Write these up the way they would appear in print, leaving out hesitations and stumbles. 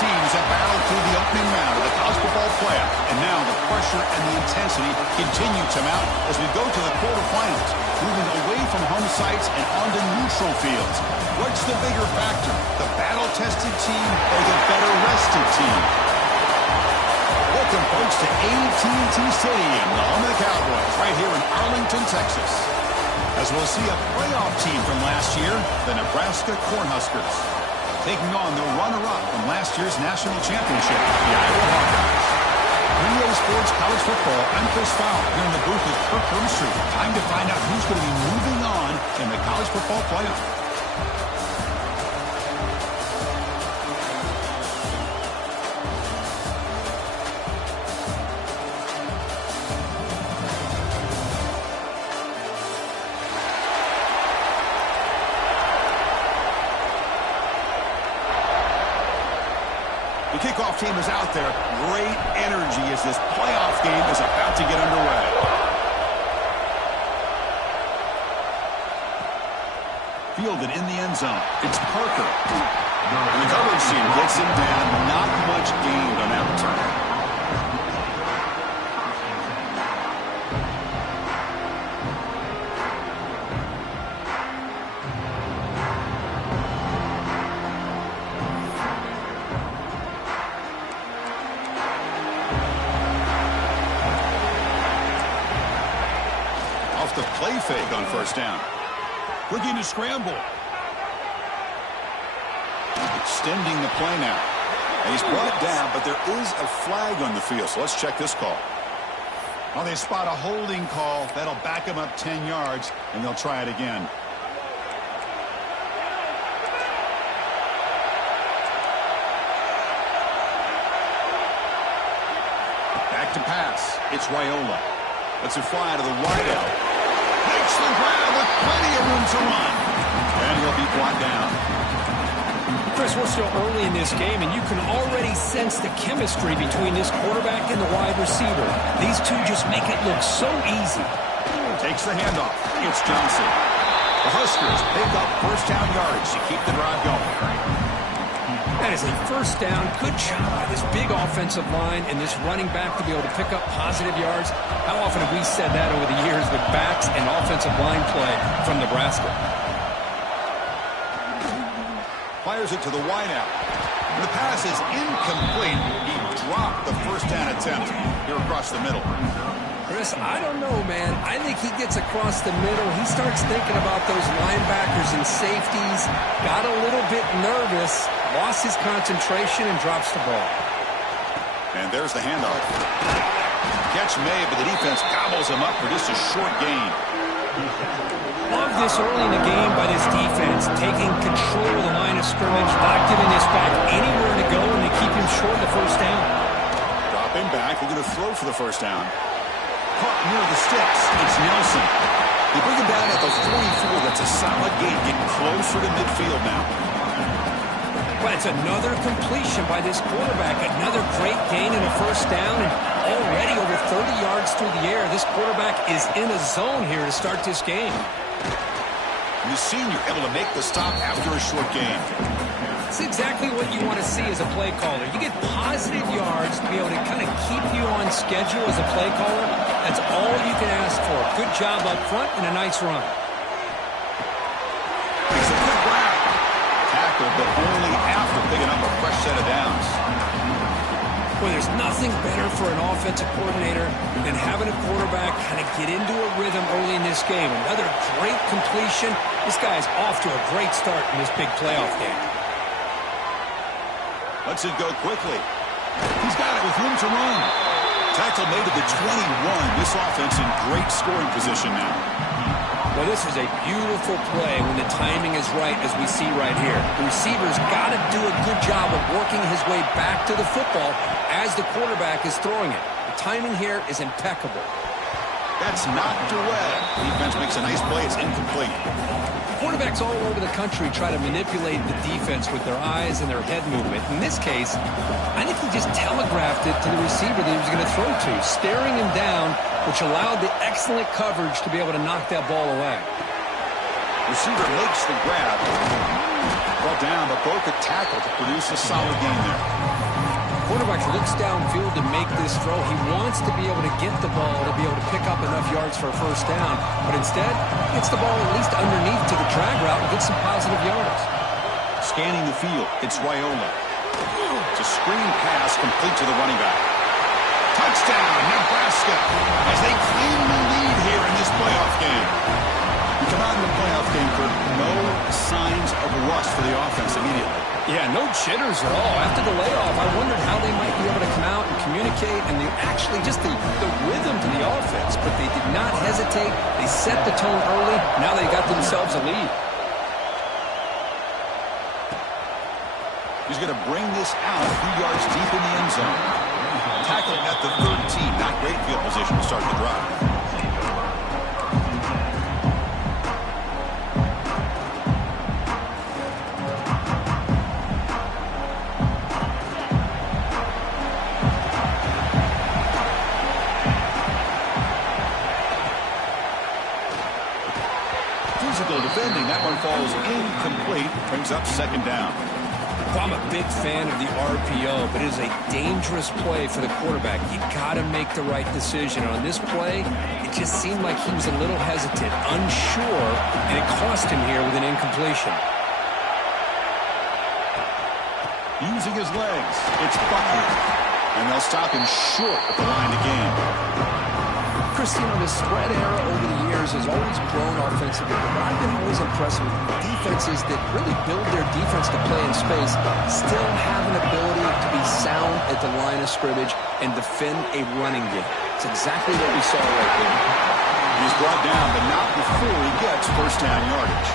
teams have battled through the opening round of the college football playoff, and now the pressure and the intensity continue to mount as we go to the quarterfinals, moving away from home sites and onto neutral fields. What's the bigger factor, the battle-tested team or the better-rested team? Welcome, folks, to AT&T Stadium, the home of the Cowboys, right here in Arlington, Texas, as we'll see a playoff team from last year, the Nebraska Cornhuskers, taking on the runner-up from last year's national championship, the Iowa Hawkeyes. Relay Sports College Football, I'm Chris Fowler, here in the booth with Kirk Herbstreit. Time to find out who's going to be moving on in the college football playoff. The kickoff team is out there. Great energy as this playoff game is about to get underway. Fielded in the end zone. It's Parker. The coverage team gets him down. Not much gained on that return. The play fake on first down. Looking to scramble. Extending the play now. And he's brought it down, but there is a flag on the field, so let's check this call. Well, they spot a holding call. That'll back him up 10 yards, and they'll try it again. Back to pass. It's Raiola. Lets it fly to the wideout. Makes the grab with plenty of room to run. And he'll be brought down. Chris, we're still early in this game, and you can already sense the chemistry between this quarterback and the wide receiver. These two just make it look so easy. Takes the handoff. It's Johnson. The Huskers pick up first down yards to keep the drive going. That is a first down. Good job by this big offensive line and this running back to be able to pick up positive yards. How often have we said that over the years with backs and offensive line play from Nebraska? Fires it to the wideout. The pass is incomplete. He dropped the first down attempt here across the middle. Chris, I don't know, man. I think he gets across the middle. He starts thinking about those linebackers and safeties. Got a little bit nervous. Lost his concentration and drops the ball. And there's the handoff. Catch made, but the defense gobbles him up for just a short gain. Love this early in the game by this defense, taking control of the line of scrimmage, not giving this back anywhere to go, and they keep him short of the first down. Dropping back, they're going to throw for the first down. Caught near the sticks. It's Nelson. They bring him down at the 44. That's a solid gain. Getting closer to midfield now. But it's another completion by this quarterback. Another great gain in a first down, and already over 30 yards through the air. This quarterback is in a zone here to start this game. The senior able to make the stop after a short gain. It's exactly what you want to see as a play caller. You get positive yards to be able to kind of keep you on schedule as a play caller. That's all you can ask for. Good job up front and a nice run. It's a good grab. Tackle, but only after picking up a fresh set of downs. Well, there's nothing better for an offensive coordinator than having a quarterback kind of get into a rhythm early in this game. Another great completion. This guy's off to a great start in this big playoff game. Lets it go quickly. He's got it with room to run. Tackle made to the 21. This offense in great scoring position now. Well, this is a beautiful play when the timing is right, as we see right here. The receiver's got to do a good job of working his way back to the football as the quarterback is throwing it. The timing here is impeccable. That's knocked away. Defense makes a nice play. It's incomplete. Quarterbacks all over the country try to manipulate the defense with their eyes and their head movement. In this case, I think he just telegraphed it to the receiver that he was going to throw to, staring him down, which allowed the excellent coverage to be able to knock that ball away. Receiver makes the grab. Brought down, but broke a tackle to produce a solid gain there. Quarterback looks downfield to make this throw. He wants to be able to get the ball to be able to pick up enough yards for a first down, but instead gets the ball at least underneath to the drag route and gets some positive yards. Scanning the field, it's Raiola. It's a screen pass complete to the running back. Touchdown, Nebraska, as they claim the lead here in this playoff game. We come out in the playoff game for no signs of rust for the offense immediately. Yeah, no jitters at all. After the layoff, I wondered how they might be able to come out and communicate and actually just the rhythm to the offense. But they did not hesitate. They set the tone early. Now they got themselves a lead. He's going to bring this out a few yards deep in the end zone. Tackle at the 13. Not great field position to start the drive. Defending, that one falls incomplete, brings up second down. Well, I'm a big fan of the RPO, but it is a dangerous play for the quarterback. You got to make the right decision. On this play, it just seemed like he was a little hesitant, unsure, and it cost him here with an incompletion. Using his legs, it's Buckner, and they'll stop him short at the line of game. Christian, the spread era over the years has always grown offensively, but I've been always impressed with defenses that really build their defense to play in space, still have an ability to be sound at the line of scrimmage and defend a running game. It's exactly what we saw right there. He's brought down, but not before he gets first down yardage.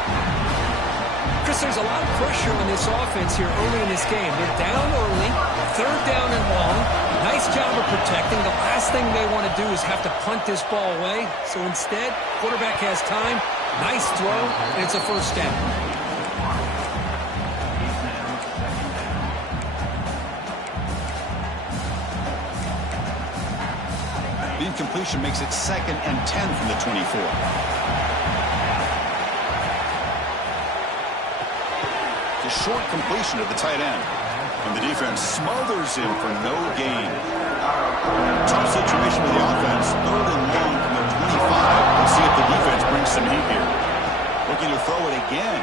Chris, there's a lot of pressure on this offense here early in this game. They're down early, third down and long. Nice job of protecting. The last thing they want to do is have to punt this ball away. So instead, quarterback has time. Nice throw, and it's a first down. The incompletion makes it 2nd and 10 from the 24. A short completion of the tight end. And the defense smothers him for no gain. Tough situation with the offense. 3rd and long from the 25. Let's see if the defense brings some heat here. Looking to throw it again.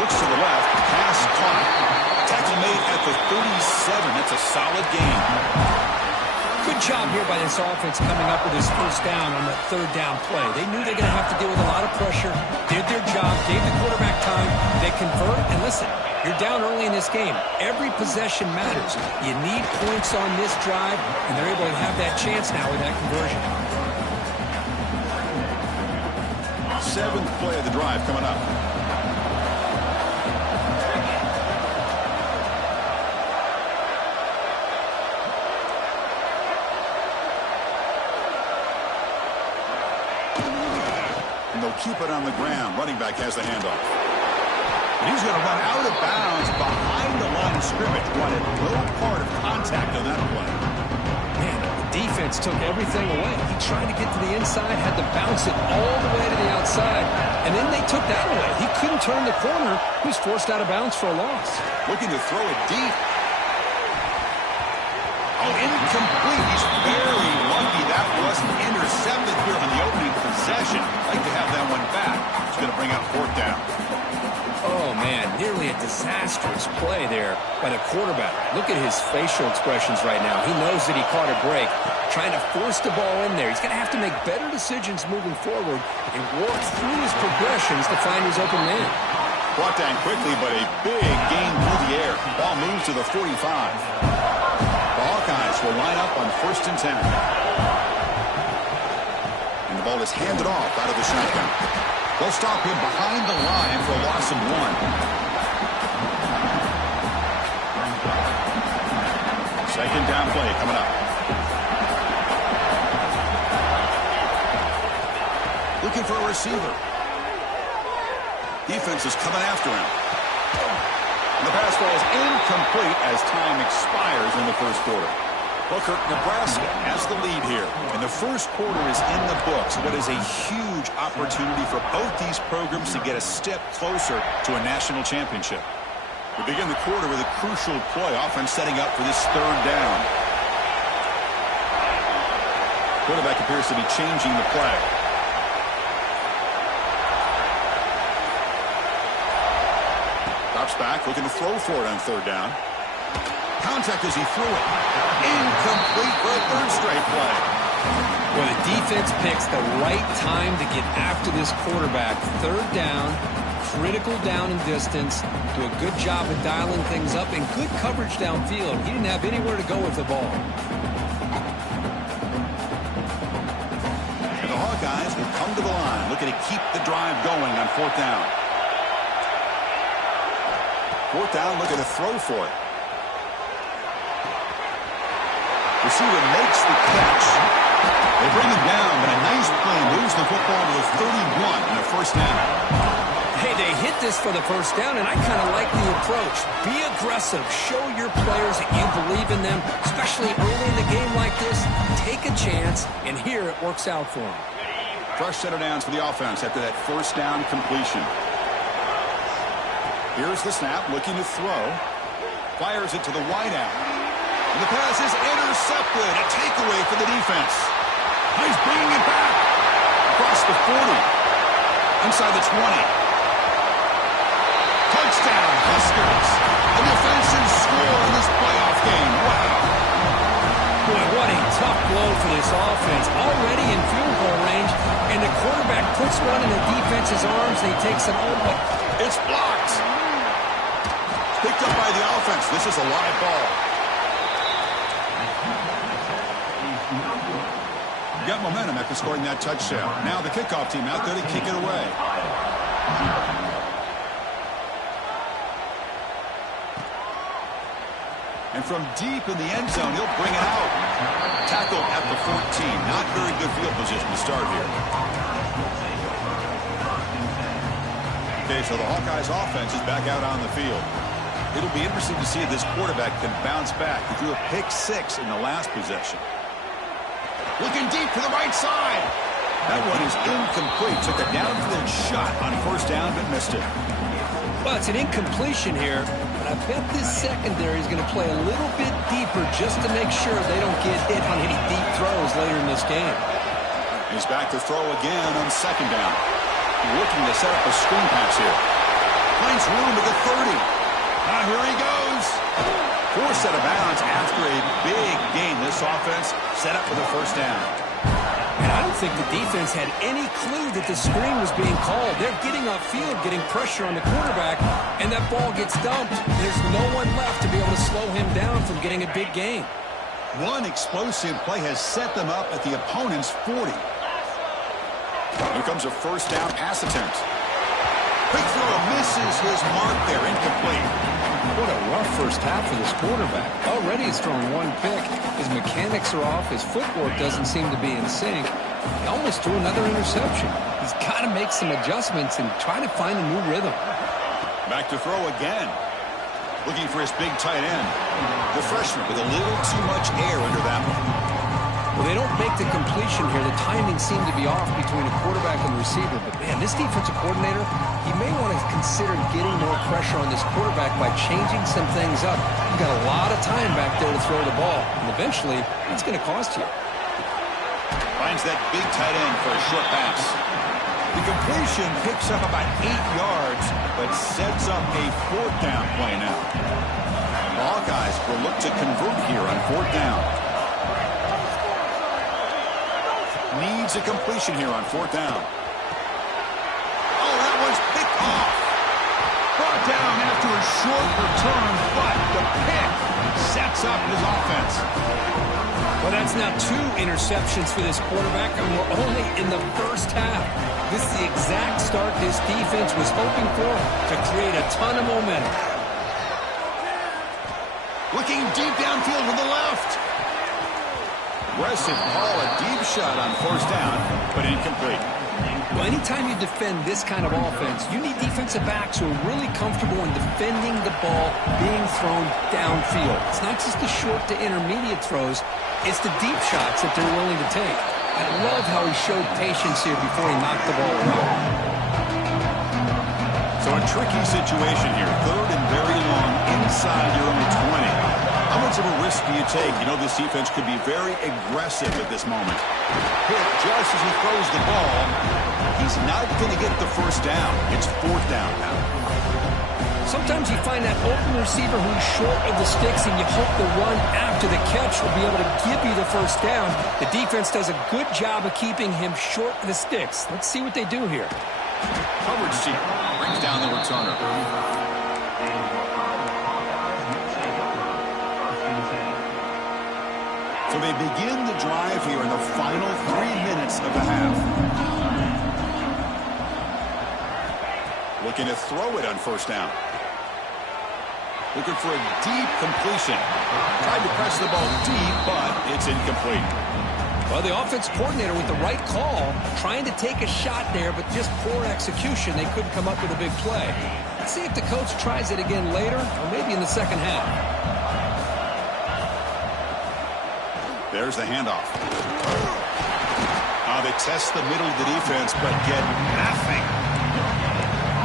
Looks to the left. Pass caught. Tackle made at the 37. That's a solid gain. Good job here by this offense coming up with this first down on the third down play. They knew they were going to have to deal with a lot of pressure, did their job, gave the quarterback time. They convert, and listen, you're down early in this game. Every possession matters. You need points on this drive, and they're able to have that chance now with that conversion. 7th play of the drive coming up. Keep it on the ground. Running back has the handoff. And he's going to run out of bounds behind the line of scrimmage. Wanted no part of contact on that play. Man, the defense took everything away. He tried to get to the inside, had to bounce it all the way to the outside, and then they took that away. He couldn't turn the corner. He was forced out of bounds for a loss. Looking to throw it deep. Oh, incomplete. He's very lucky that wasn't intercepted here on the opening possession. Like to have that one back. He's going to bring out 4th down. Oh, man, nearly a disastrous play there by the quarterback. Look at his facial expressions right now. He knows that he caught a break, trying to force the ball in there. He's going to have to make better decisions moving forward and work through his progressions to find his open man. Brought down quickly, but a big gain through the air. Ball moves to the 45. The Hawkeyes will line up on 1st and 10. And the ball is handed off out of the shotgun. They'll stop him behind the line for a loss of 1. 2nd down play coming up. Looking for a receiver. Defense is coming after him. And the pass ball is incomplete as time expires in the first quarter. Nebraska has the lead here. And the first quarter is in the books. What is a huge opportunity for both these programs to get a step closer to a national championship. We begin the quarter with a crucial play. Offense setting up for this third down. Quarterback appears to be changing the play. Drops back, looking to throw for it on third down. Contact as he threw it. Incomplete for a third straight play. Well, the defense picks the right time to get after this quarterback. Third down, critical down and distance. Do a good job of dialing things up and good coverage downfield. He didn't have anywhere to go with the ball. And the Hawkeyes will come to the line, looking to keep the drive going on fourth down. Fourth down, looking to throw for it. Receiver makes the catch. They bring him down, but a nice play moves the football to the 31 and a first down. Hey, they hit this for the first down, and I kind of like the approach. Be aggressive. Show your players that you believe in them, especially early in the game like this. Take a chance, and here it works out for them. Fresh set of downs for the offense after that first down completion. Here's the snap, looking to throw. Fires it to the wideout. And the pass is intercepted. A takeaway for the defense. He's bringing it back. Across the 40. Inside the 20. Touchdown, Huskers. A defensive score in this playoff game. Wow. Boy, what a tough blow for this offense. Already in field goal range, and the quarterback puts one in the defense's arms, and he takes it home, but it's blocked. Picked up by the offense. This is a live ball. Got momentum after scoring that touchdown. Now the kickoff team out there to kick it away. And from deep in the end zone, he'll bring it out. Tackled at the 14. Not very good field position to start here. Okay, so the Hawkeyes offense is back out on the field. It'll be interesting to see if this quarterback can bounce back. He threw a pick 6 in the last possession. Looking deep to the right side. That one is incomplete. Took a downfield shot on first down, but missed it. Well, it's an incompletion here. But I bet this secondary is going to play a little bit deeper just to make sure they don't get hit on any deep throws later in this game. He's back to throw again on second down. Looking to set up a screen pass here. Finds room at the 30. Now here he goes. Fourth set of bounds after a big gain. This offense set up for the first down. And I don't think the defense had any clue that the screen was being called. They're getting upfield, getting pressure on the quarterback, and that ball gets dumped. There's no one left to be able to slow him down from getting a big gain. One explosive play has set them up at the opponent's 40. Here comes a first down pass attempt. Quick throw misses his mark there, incomplete. What a rough first half for this quarterback. Already he's thrown one pick. His mechanics are off. His footwork doesn't seem to be in sync. He almost threw another interception. He's got to make some adjustments and try to find a new rhythm. Back to throw again. Looking for his big tight end. The freshman with a little too much air under that one. Well, they don't make the completion here. The timing seemed to be off between the quarterback and the receiver. But, man, this defensive coordinator, he may want to consider getting more pressure on this quarterback by changing some things up. You've got a lot of time back there to throw the ball. And eventually, it's going to cost you. Finds that big tight end for a short pass. The completion picks up about 8 yards, but sets up a fourth down play now. The Hawkeyes will look to convert here on fourth down. Needs a completion here on fourth down. Oh, that one's picked off. Brought down after a short return, but the pick sets up his offense. Well, that's now 2 interceptions for this quarterback, and we're only in the first half. This is the exact start this defense was hoping for to create a ton of momentum. Looking deep downfield to the left. Aggressive call, a deep shot on first down, but incomplete. Well, anytime you defend this kind of offense, you need defensive backs who are really comfortable in defending the ball being thrown downfield. It's not just the short to intermediate throws, it's the deep shots that they're willing to take. I love how he showed patience here before he knocked the ball around. So a tricky situation here. 3rd and very long inside your own 20. How much of a risk do you take? You know, this defense could be very aggressive at this moment. Hit just as he throws the ball. He's not going to get the first down. It's 4th down now. Sometimes you find that open receiver who's short of the sticks, and you hope the run after the catch will be able to give you the first down. The defense does a good job of keeping him short of the sticks. Let's see what they do here. Coverage team brings down the returner. So they begin the drive here in the final 3 minutes of the half. Looking to throw it on first down. Looking for a deep completion. Tried to press the ball deep, but it's incomplete. Well, the offense coordinator with the right call, trying to take a shot there, but just poor execution. They couldn't come up with a big play. Let's see if the coach tries it again later, or maybe in the second half. There's the handoff. They test the middle of the defense, but get nothing.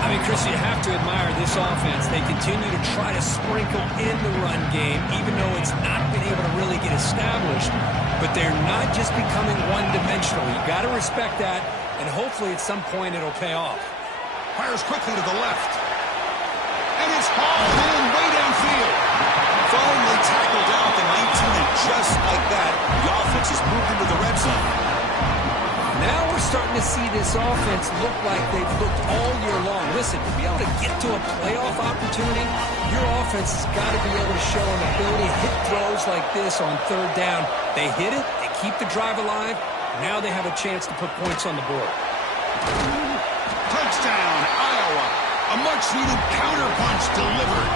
I mean, Chris, you have to admire this offense. They continue to try to sprinkle in the run game, even though it's not been able to really get established. But they're not just becoming one-dimensional. You got to respect that, and hopefully at some point it'll pay off. Fires quickly to the left. And it's hauled in way downfield. Finally tackled down at the 19, and just like that, the offense is moved into the red zone. Now we're starting to see this offense look like they've looked all year long. Listen, to be able to get to a playoff opportunity, your offense has got to be able to show an ability to hit throws like this on 3rd down. They hit it, they keep the drive alive. Now they have a chance to put points on the board. Touchdown, Iowa. A much-needed counterpunch delivered.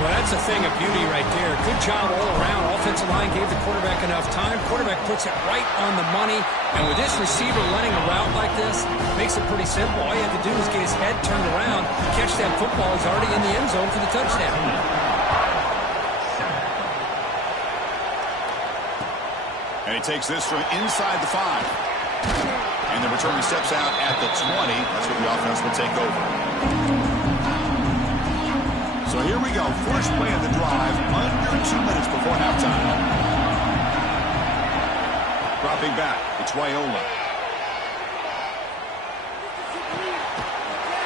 Well, that's a thing of beauty right there. Good job all around. Offensive line gave the quarterback enough time. Quarterback puts it right on the money. And with this receiver running a route like this, makes it pretty simple. All you have to do is get his head turned around, catch that football. He's already in the end zone for the touchdown. And he takes this from inside the 5. And the returner steps out at the 20. That's where the offense will take over. So here we go. First play of the drive, under 2 minutes before halftime. Dropping back, it's Wyola.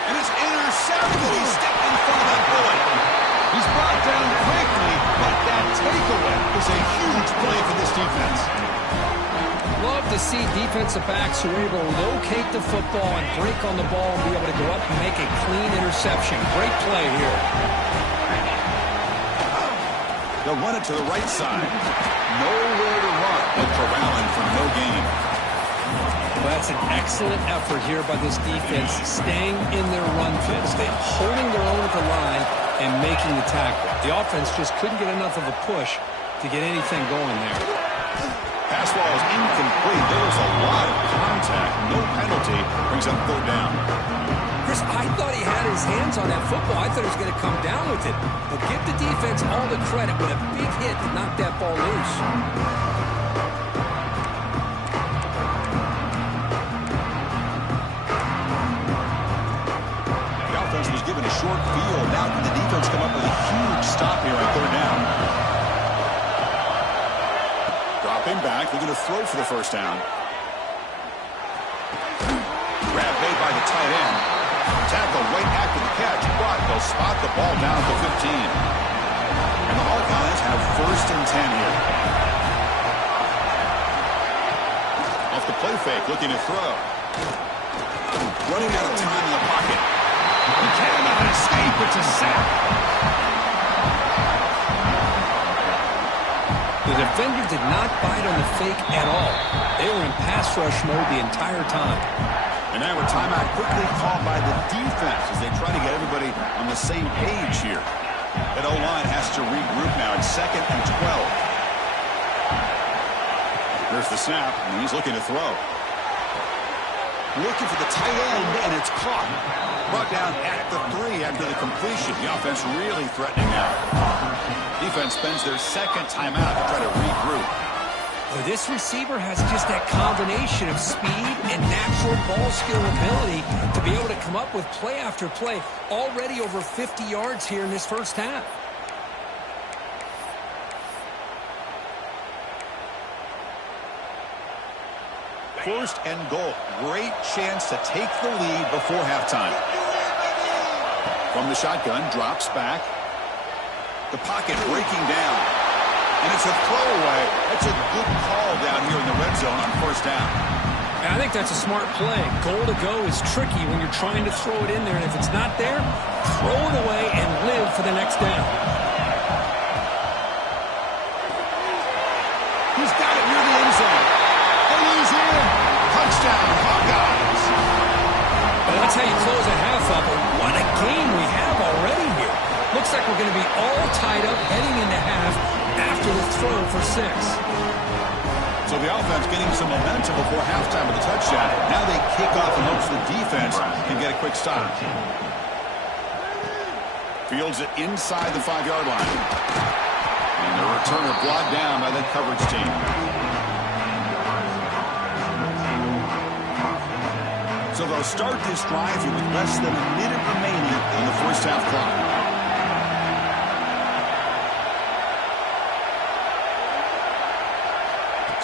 And it's intercepted. He stepped in front of that bullet. He's brought down quickly, but that takeaway is a huge play for this defense. Love to see defensive backs who are able to locate the football and break on the ball and be able to go up and make a clean interception. Great play here. They'll run it to the right side. Nowhere to run. No corralling for no gain. Well, that's an excellent effort here by this defense, staying in their run fit, staying holding their own at the line and making the tackle. The offense just couldn't get enough of a push to get anything going there. Pass ball is incomplete. There was a lot of contact. No penalty. Brings up 3rd down. Chris, I thought he had his hands on that football. I thought he was going to come down with it. But give the defense all the credit with a big hit to knock that ball loose. The offense was given a short field. Now can the defense come up with a huge stop here on 3rd down? Dropping back. They're going to throw for the first down. Grab made by the tight end. Tackle right after the catch, but they'll spot the ball down at the 15. And the Hawkeyes have 1st and 10 here. Off the play fake, looking to throw. Running out of time in the pocket. He cannot escape. It's a sack. The defender did not bite on the fake at all. They were in pass rush mode the entire time. And now a timeout quickly called by the defense as they try to get everybody on the same page here. That O-line has to regroup now. It's 2nd and 12. There's the snap, and he's looking to throw. Looking for the tight end, and it's caught. Brought down at the 3 after the completion. The offense really threatening now. Defense spends their second timeout to try to regroup. Well, this receiver has just that combination of speed and natural ball skill ability to be able to come up with play after play. Already over 50 yards here in this first half. First and goal. Great chance to take the lead before halftime. From the shotgun, drops back. The pocket breaking down. And it's a throwaway. That's a good call down here in the red zone on first down. I think that's a smart play. Goal to go is tricky when you're trying to throw it in there. And if it's not there, throw it away and live for the next down. He's got it near the end zone. And he's in. Touchdown, Hawkeyes. Well, that's how you close a half up. What a game we have already here. Looks like we're going to be all tied up heading into half after the throw for 6. So the offense getting some momentum before halftime with a touchdown. Now they kick off and hopes the defense can get a quick stop. Fields it inside the 5-yard line. And the returner brought down by that coverage team. So they'll start this drive here with less than a minute remaining in the first half clock.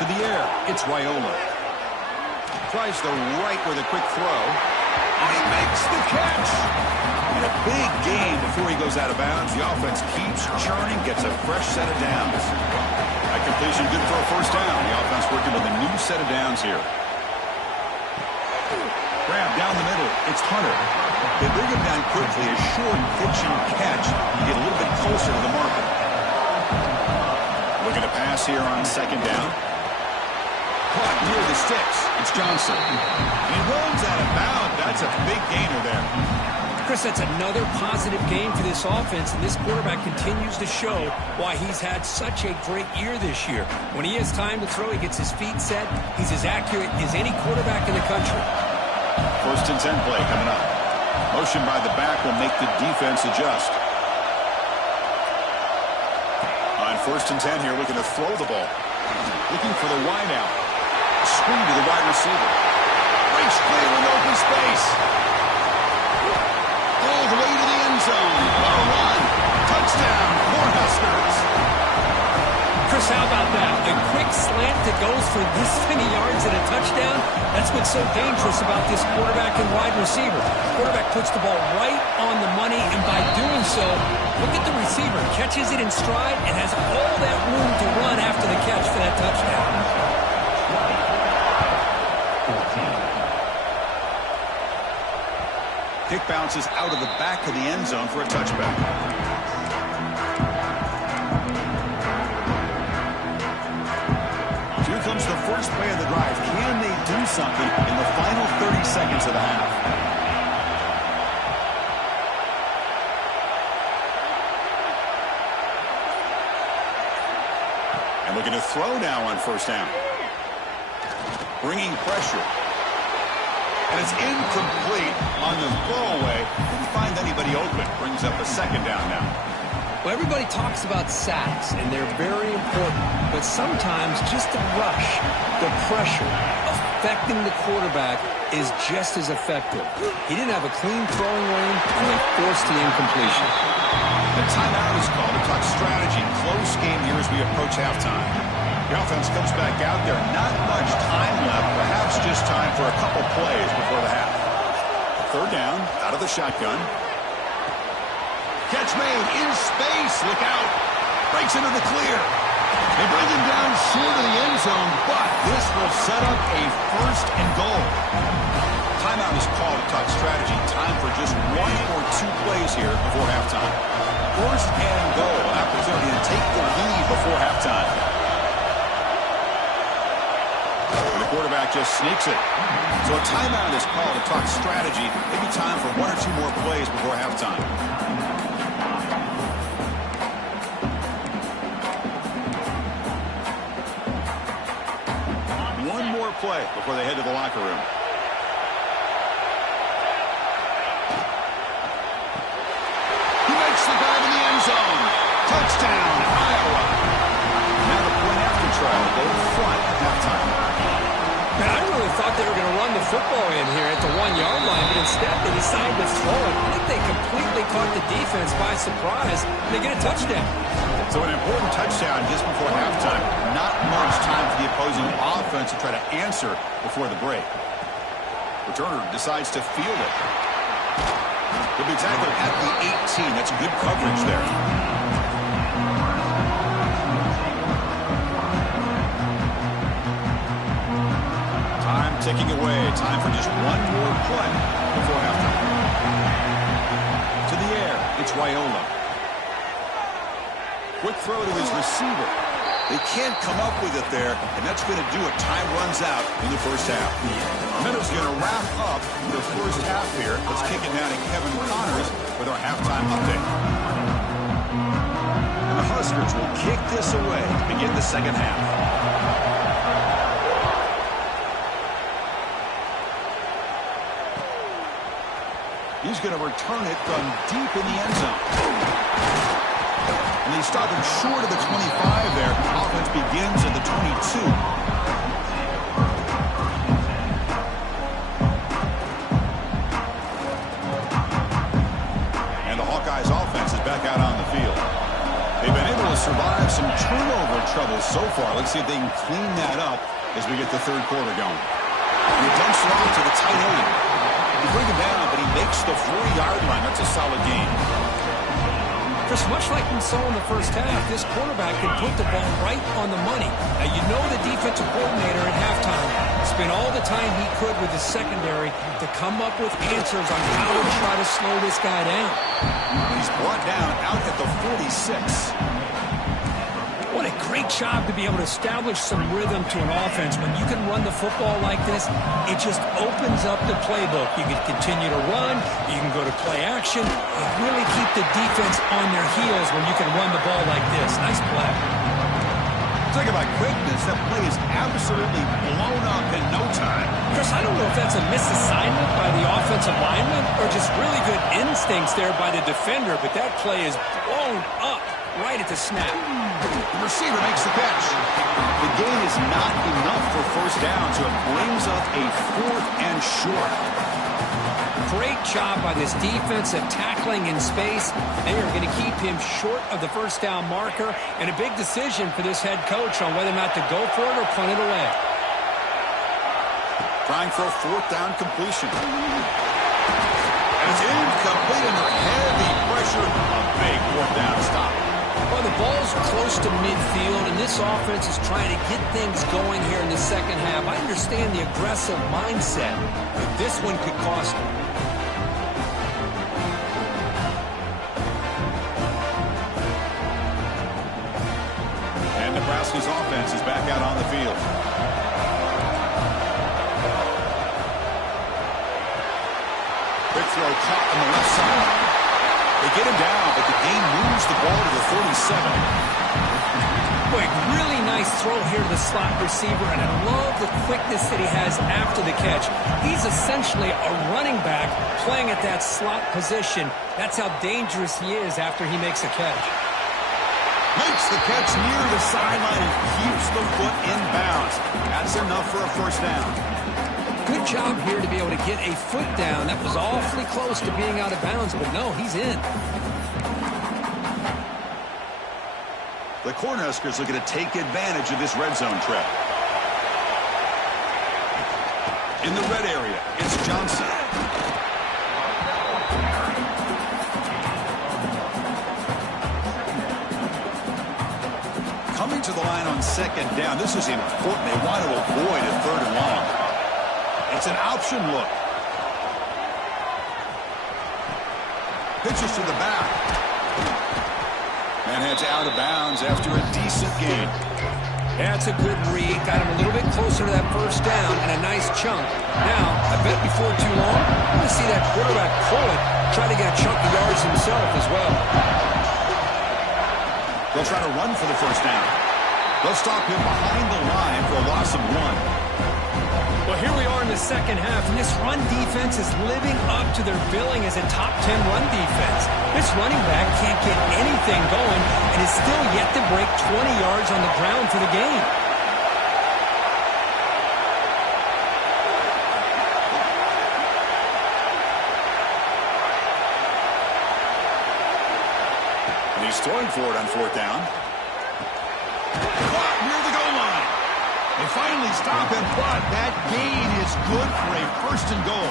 To the air, it's Raiola. Tries the right with a quick throw. And he makes the catch. And a big gain before he goes out of bounds. The offense keeps churning, gets a fresh set of downs. That completion good for a first down. The offense working with a new set of downs here. Grab down the middle. It's Hunter. They bring him down quickly. A short pitching catch. You get a little bit closer to the marker. Looking to pass here on second down. Caught near the sticks. It's Johnson. He runs out of bounds. That's a big gainer there. Chris, that's another positive game for this offense, and this quarterback continues to show why he's had such a great year this year. When he has time to throw, he gets his feet set. He's as accurate as any quarterback in the country. First and 10 play coming up. Motion by the back will make the defense adjust. On first and 10 here, looking to throw the ball. Looking for the wide out. Screen to the wide receiver. Breaks clear in open space. All the way to the end zone. What a run. Touchdown, Cornhuskers. Chris, how about that? A quick slant that goes for this many yards and a touchdown. That's what's so dangerous about this quarterback and wide receiver. Quarterback puts the ball right on the money, and by doing so, look at the receiver. Catches it in stride and has all that room to run after the catch for that touchdown. Kick bounces out of the back of the end zone for a touchback. Here comes the first play of the drive. Can they do something in the final 30 seconds of the half? And looking to throw now on first down. Bringing pressure. And it's incomplete on the throwaway. Didn't find anybody open. Brings up a second down now. Well, everybody talks about sacks, and they're very important. But sometimes just the rush, the pressure, affecting the quarterback is just as effective. He didn't have a clean throwing lane, and they forced the incompletion. The timeout is called to talk strategy. Close game here as we approach halftime. The offense comes back out there. Not much time left. Perhaps just time for a couple plays before the half. Third down, out of the shotgun. Catch made in space. Look out. Breaks into the clear. They bring him down short of the end zone, but this will set up a first and goal. Timeout is called to talk strategy. Time for just one or two plays here before halftime. First and goal. Opportunity to take the lead before halftime. And the quarterback just sneaks it. So a timeout is called to talk strategy. Maybe time for one or two more plays before halftime. One more play before they head to the locker room. the grab in the end zone. Touchdown, Iowa. Now the point after trial will go front at halftime. Man, I really thought they were going to run the football in here at the 1-yard line, but instead they decided to throw it. I think they completely caught the defense by surprise, and they get a touchdown. So an important touchdown just before halftime. Not much time for the opposing offense to try to answer before the break. Returner decides to field it. He'll be tackled at the 18. That's good coverage there. Time ticking away. Time for just one more play before halftime. To the air, it's Raiola. Quick throw to his receiver. They can't come up with it there, and that's going to do it. Time runs out in the first half. Minnows going to wrap up the first half here. Let's kick it now to Kevin Connors with our halftime update. And the Huskers will kick this away to begin the second half. He's going to return it from deep in the end zone. And they stop him short of the 25 there. Offense begins at the 22. And the Hawkeyes offense is back out on the field. They've been able to survive some turnover trouble so far. Let's see if they can clean that up as we get the third quarter going. He dumps it off to the tight end. He brings him down, but he makes the 40-yard line. That's a solid gain. Just much like we saw in the first half, this quarterback can put the ball right on the money. Now, you know the defensive coordinator at halftime spent all the time he could with the secondary to come up with answers on how to try to slow this guy down. He's brought down out at the 46. What a great job to be able to establish some rhythm to an offense. When you can run the football like this, it just opens up the playbook. You can continue to run. You can go to play action. You really keep the defense on their heels when you can run the ball like this. Nice play. Talk about quickness. That play is absolutely blown up in no time. Chris, I don't know if that's a misassignment by the offensive lineman or just really good instincts there by the defender, but that play is blown up right at the snap. The receiver makes the catch. The gain is not enough for first down, so it brings up a 4th and short. Great job by this defense of tackling in space. They are going to keep him short of the first down marker, and a big decision for this head coach on whether or not to go for it or punt it away. Trying for a 4th down completion. And it's incomplete under heavy pressure. A big 4th down stop. Well, the ball's close to midfield, and this offense is trying to get things going here in the second half. I understand the aggressive mindset, but this one could cost them. And Nebraska's offense is back out on the field. Quick throw caught on the left side. They get him down, but the gain moves the ball to the 37. Boy, really nice throw here to the slot receiver, and I love the quickness that he has after the catch. He's essentially a running back playing at that slot position. That's how dangerous he is after he makes a catch. Makes the catch near the sideline and keeps the foot in bounds. That's enough for a first down. Good job here to be able to get a foot down. That was awfully close to being out of bounds, but no, he's in. The Cornhuskers looking to take advantage of this red zone trap. In the red area, it's Johnson. Coming to the line on second down. This is important. They want to avoid a 3rd and long. It's an option look. Pitches to the back. And heads out of bounds after a decent gain. That's a good read. Got him a little bit closer to that first down and a nice chunk. Now, I bet before too long, I'm going to see that quarterback pull it, try to get a chunk of yards himself as well. They'll try to run for the first down. They'll stop him behind the line for a loss of 1. Well, here we are in the second half, and this run defense is living up to their billing as a top 10 run defense. This running back can't get anything going and is still yet to break 20 yards on the ground for the game. And he's throwing for it on fourth down. Caught near the goal line. They finally stop him, but that gain is good for a first and goal.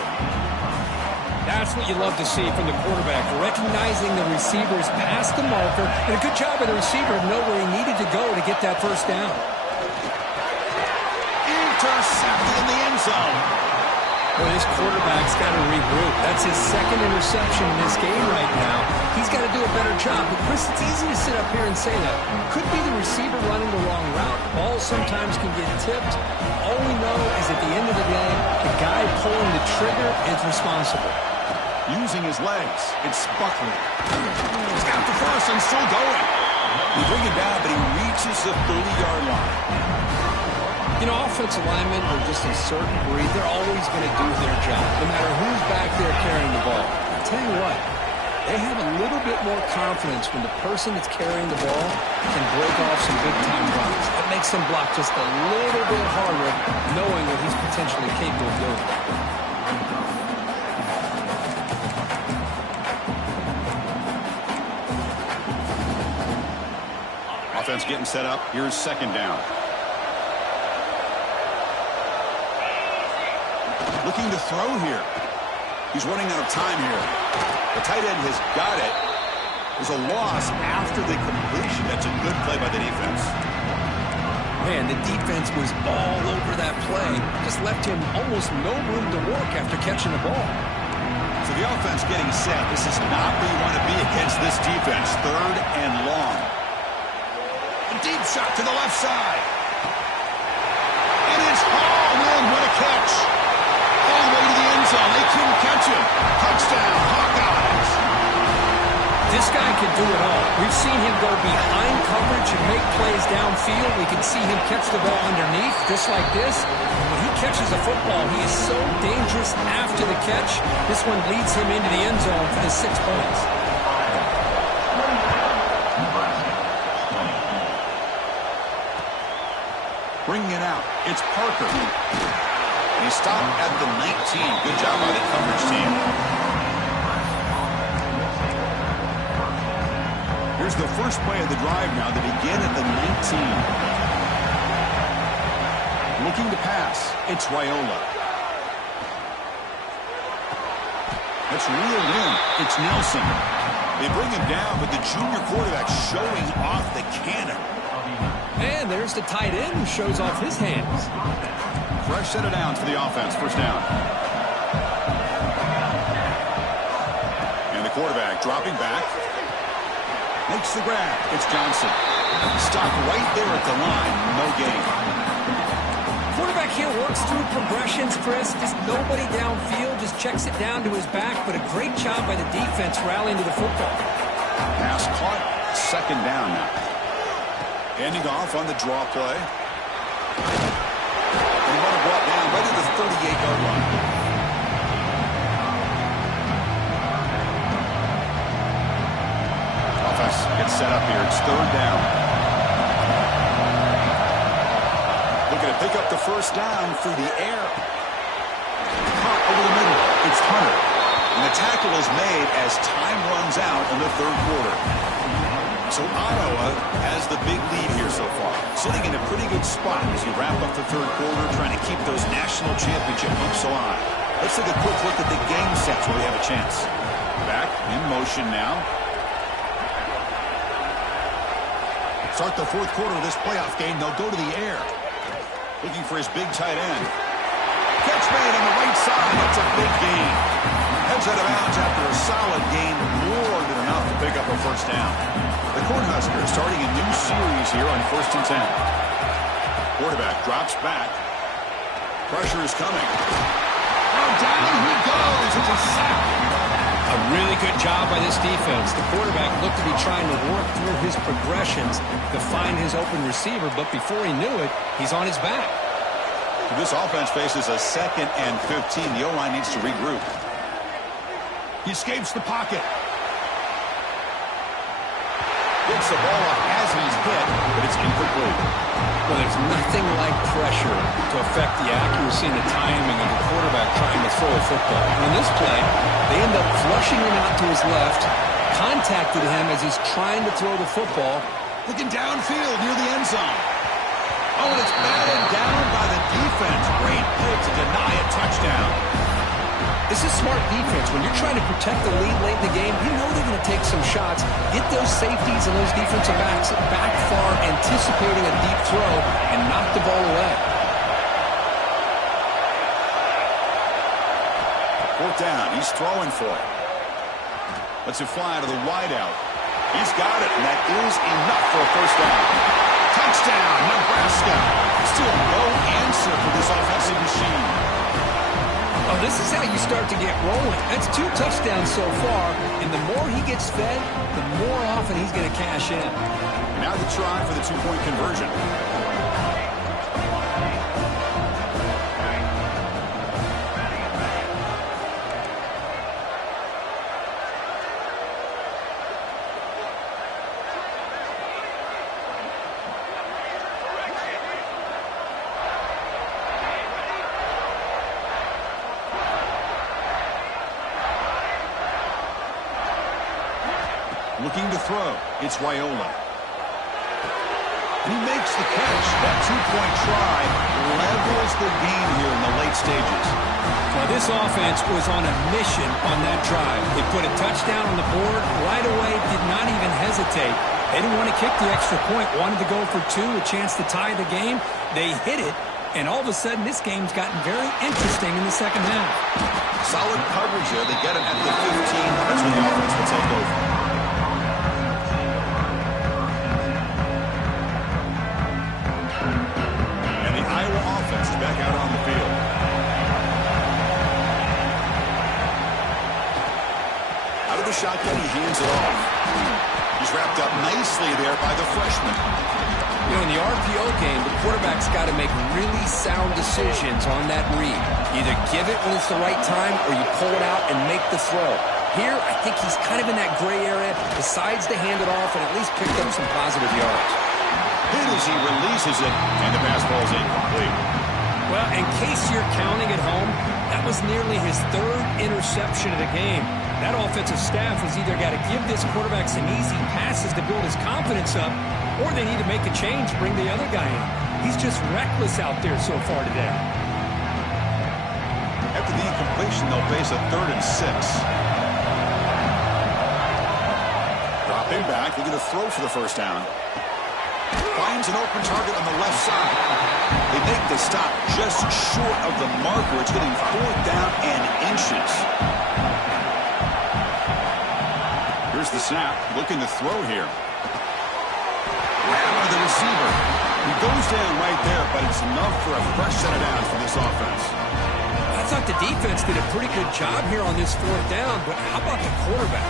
That's what you love to see from the quarterback, recognizing the receivers past the marker, and a good job by the receiver to know where he needed to go to get that first down. Intercepted in the end zone. Well, this quarterback's got to regroup. That's his second interception in this game right now. He's got to do a better job. But, Chris, it's easy to sit up here and say that. Could be the receiver running the wrong route. Balls sometimes can get tipped. All we know is at the end of the day, the guy pulling the trigger is responsible. Using his legs, it's Buckley. He's got the first and still going. They bring him down, but he reaches the 30-yard line. You know, offensive linemen are just a certain breed. They're always going to do their job, no matter who's back there carrying the ball. I'll tell you what, they have a little bit more confidence when the person that's carrying the ball can break off some big-time runs. It makes them block just a little bit harder, knowing what he's potentially capable of doing. Offense getting set up. Here's second down. Looking to throw here. He's running out of time here. The tight end has got it. There's a loss after the completion. That's a good play by the defense. Man, the defense was all over that play. Just left him almost no room to work after catching the ball. So the offense getting set. This is not where you want to be against this defense. Third and long. A deep shot to the left side. And it's hauled in. What a catch. All the way to the end zone. They couldn't catch him. Touchdown, Hawkeyes. This guy can do it all. We've seen him go behind coverage and make plays downfield. We can see him catch the ball underneath, just like this. When he catches a football, he is so dangerous after the catch. This one leads him into the end zone for the 6 points. Bringing it out. It's Parker. And he stopped at the 19. Good job by the coverage team. Here's the first play of the drive now. They begin at the 19. Looking to pass. It's Raiola. It's reeled in. It's Nelson. They bring him down, but the junior quarterback showing off the cannon. And there's the tight end who shows off his hands. Fresh set of downs for the offense. First down. And the quarterback dropping back. Makes the grab. It's Johnson. Stopped right there at the line. No gain. Quarterback here works through progressions, Chris. Just nobody downfield. Just checks it down to his back. But a great job by the defense rallying to the football. Pass caught. Second down now. Ending off on the draw play. And he brought down right at the 38-yard line. Offense gets set up here. It's third down. Looking to pick up the first down through the air. Caught over the middle. It's Hunter. And the tackle is made as time runs out in the third quarter. So Ottawa has the big lead here so far. Sitting in a pretty good spot as you wrap up the third quarter, trying to keep those national championship hopes alive. Let's take a quick look at the game sets where we have a chance. Back in motion now. Start the fourth quarter of this playoff game. They'll go to the air. Looking for his big tight end. Catch made on the right side. That's a big gain. Heads out of bounds after a solid gain. More than enough to pick up a first down. The Cornhuskers starting a new series here on 1st and 10. Quarterback drops back. Pressure is coming. Oh, down he goes. It's a sack. A really good job by this defense. The quarterback looked to be trying to work through his progressions to find his open receiver, but before he knew it, he's on his back. This offense faces a 2nd and 15. The O-line needs to regroup. He escapes the pocket. Gets the ball up as he's hit, but it's incomplete. Well, there's nothing like pressure to affect the accuracy and the timing of the quarterback trying to throw a football. On this play, they end up flushing him out to his left, contacted him as he's trying to throw the football. Looking downfield near the end zone. Oh, and it's batted down by the defense. Great play to deny a touchdown. This is smart defense. When you're trying to protect the lead late in the game, you know they're going to take some shots, get those safeties and those defensive backs back far, anticipating a deep throw, and knock the ball away. 4th down. He's throwing for it. Lets it fly to the wideout. He's got it, and that is enough for a 1st down. Touchdown, Nebraska. Still no answer for this offensive machine. Oh, this is how you start to get rolling. That's 2 touchdowns so far, and the more he gets fed, the more often he's going to cash in. Now the try for the 2-point conversion. Looking to throw. It's Wyola. And he makes the catch. That 2-point try levels the game here in the late stages. Well, this offense was on a mission on that drive. They put a touchdown on the board right away, did not even hesitate. They didn't want to kick the extra point, wanted to go for 2, a chance to tie the game. They hit it, and all of a sudden this game's gotten very interesting in the second half. Solid coverage there. They get him at the 15. That's when the offense will take over. Back out on the field. Out of the shotgun, he hands it off. He's wrapped up nicely there by the freshman. You know, in the RPO game, the quarterback's got to make really sound decisions on that read. Either give it when it's the right time or you pull it out and make the throw. Here, I think he's kind of in that gray area, decides to hand it off and at least picked up some positive yards. Hit as he releases it, and the pass ball is incomplete. Well, in case you're counting at home, that was nearly his 3rd interception of the game. That offensive staff has either got to give this quarterback some easy passes to build his confidence up, or they need to make a change, bring the other guy in. He's just reckless out there so far today. After the incompletion, they'll face a 3rd and 6. Dropping back, looking to throw for the 1st down. Finds an open target on the left side. They make the stop just short of the marker. It's getting 4th down and inches. Here's the snap. Looking to throw here. Grab by the receiver. He goes down right there, but it's enough for a fresh set of downs for this offense. I thought the defense did a pretty good job here on this 4th down, but how about the quarterback?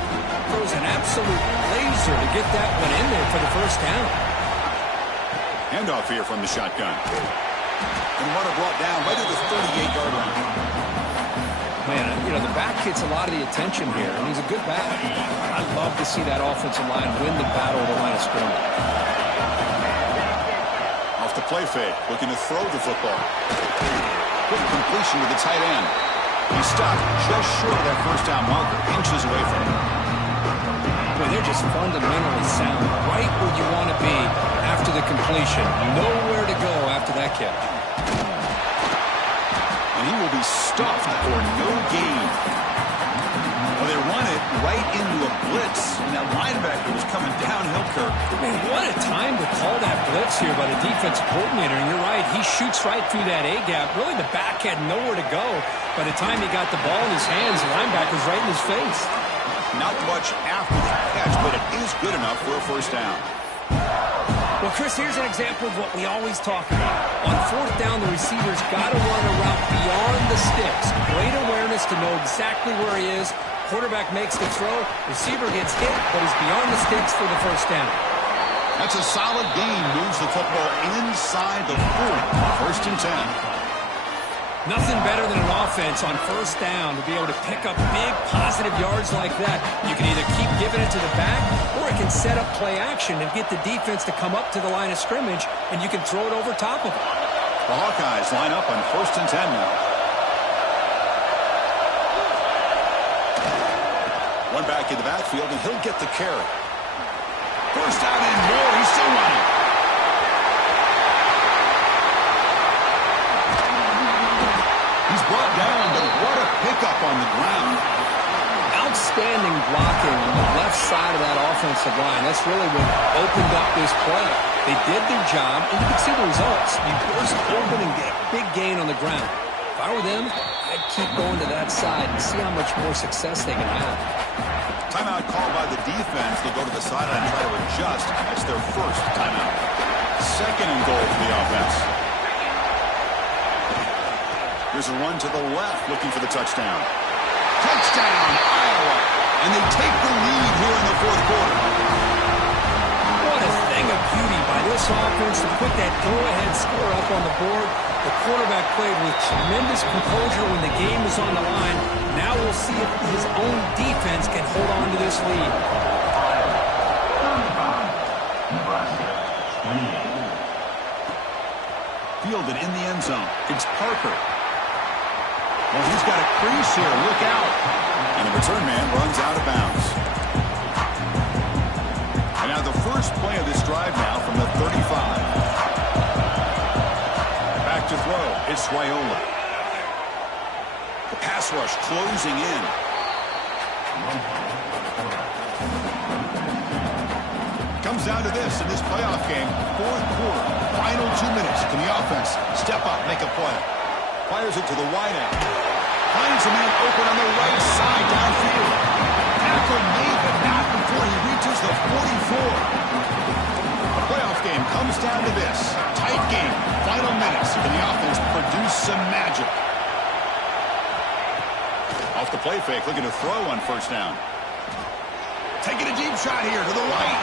Throws an absolute laser to get that one in there for the 1st down. Handoff here from the shotgun. And runner brought down right at the 38-yard line. Man, you know, the back gets a lot of the attention here, and he's a good back. I'd love to see that offensive line win the battle of the line of scrimmage. Off the play fake, looking to throw the football. Quick completion to the tight end. He stopped just short of that 1st down marker, inches away from him. Boy, they're just fundamentally sound, right where you want to be after the completion. Nowhere to go after that catch. And he will be stuffed for no gain. Well, they run it right into a blitz, and that linebacker was coming downhill, Kirk. Man, what a time to call that blitz here by the defensive coordinator. And you're right, he shoots right through that A-gap. Really, the back had nowhere to go. By the time he got the ball in his hands, the linebacker's right in his face. Not much after the catch, but it is good enough for a 1st down. Well, Chris, here's an example of what we always talk about. On 4th down, the receiver's got to run a route beyond the sticks. Great awareness to know exactly where he is. Quarterback makes the throw. Receiver gets hit, but is beyond the sticks for the 1st down. That's a solid gain. Moves the football inside the 40. 1st and 10. Nothing better than an offense on first down to be able to pick up big positive yards like that. You can either keep giving it to the back, or it can set up play action and get the defense to come up to the line of scrimmage, and you can throw it over top of them. The Hawkeyes line up on 1st and 10 now. One back in the backfield, and he'll get the carry. First down and more. He's still running. He's brought down, but what a pickup on the ground. Outstanding blocking on the left side of that offensive line. That's really what opened up this play. They did their job, and you can see the results. You burst open and get a big gain on the ground. If I were them, I'd keep going to that side and see how much more success they can have. Timeout called by the defense. They'll go to the sideline and try to adjust. That's their first timeout. 2nd and goal for the offense. Here's a run to the left, looking for the touchdown. Touchdown, Iowa! And they take the lead here in the 4th quarter. What a thing of beauty by this offense to put that go-ahead score up on the board. The quarterback played with tremendous composure when the game was on the line. Now we'll see if his own defense can hold on to this lead. Nebraska, 28. Fielded in the end zone. It's Parker. Well, he's got a crease here. Look out. And the return man runs out of bounds. And now the first play of this drive now from the 35. Back to throw. It's Raiola. The pass rush closing in. Comes down to this in this playoff game. 4th quarter. Final 2 minutes. Can the offense step up, make a play? Fires it to the wide end. Finds a man open on the right side downfield. Tackle made, but not before he reaches the 44. The playoff game comes down to this. Tight game. Final minutes. Can the offense produce some magic? Off the play fake, looking to throw on first down. Taking a deep shot here to the right.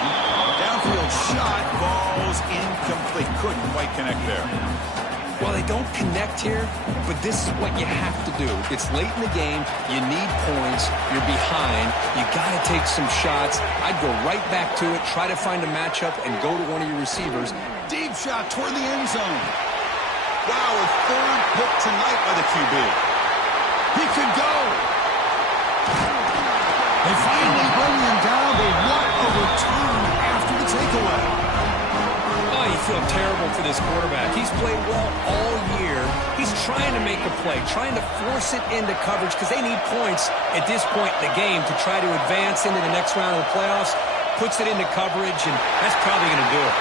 Downfield shot. Ball's incomplete. Couldn't quite connect there. Well, they don't connect here, but this is what you have to do. It's late in the game. You need points. You're behind. You got to take some shots. I'd go right back to it, try to find a matchup, and go to one of your receivers. Deep shot toward the end zone. Wow, a 3rd pick tonight by the QB. He could go. They finally bring him down, but what a return after the takeaway. Oh, you feel terrible for this quarterback. He's played well all year. He's trying to make a play, trying to force it into coverage because they need points at this point in the game to try to advance into the next round of the playoffs. Puts it into coverage, and that's probably going to do it.